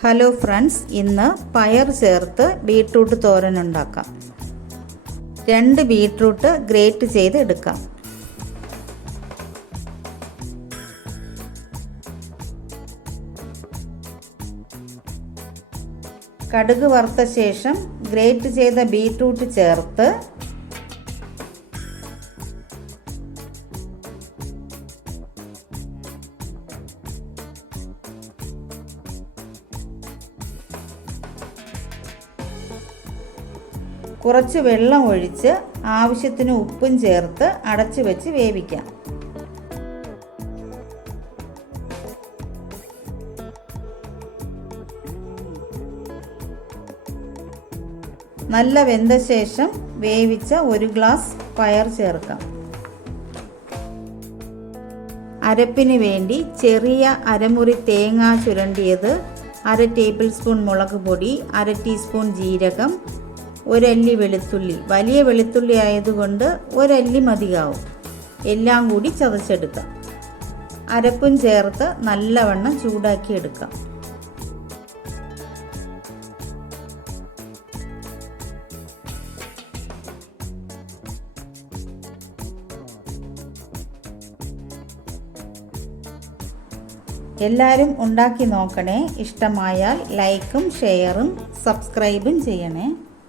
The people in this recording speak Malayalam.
ഹലോ ഫ്രണ്ട്സ്, ഇന്ന് പയർ ചേർത്ത് ബീട്രൂട്ട് തോരൻ ഉണ്ടാക്കാം. 2 ബീട്രൂട്ട് ഗ്രേറ്റ് ചെയ്ത് എടുക്കാം. കടുക് വറുത്ത ശേഷം ഗ്രേറ്റ് ചെയ്ത ബീട്രൂട്ട് ചേർത്ത് കുറച്ച് വെള്ളം ഒഴിച്ച് ആവശ്യത്തിന് ഉപ്പും ചേർത്ത് അടച്ചു വെച്ച് വേവിക്കാം. നല്ല വെന്ത ശേഷം വേവിച്ച 1 ഗ്ലാസ് പയർ ചേർക്കാം. അരപ്പിന് വേണ്ടി ചെറിയ അരമുറി തേങ്ങ ചുരണ്ടിയത്, 1/2 ടേബിൾ സ്പൂൺ മുളക് പൊടി, 1/2 ടീസ്പൂൺ ജീരകം, 1 അല്ലി വെളുത്തുള്ളി. വലിയ വെളുത്തുള്ളി ആയതുകൊണ്ട് 1 അല്ലി മതിയാവും. എല്ലാം കൂടി ചതച്ചെടുക്കാം. അരപ്പും ചേർത്ത് നല്ലവണ്ണം ചൂടാക്കി എടുക്കാം. എല്ലാവരും ഉണ്ടാക്കി നോക്കണേ. ഇഷ്ടമായാൽ ലൈക്കും ഷെയറും സബ്സ്ക്രൈബും ചെയ്യണേ.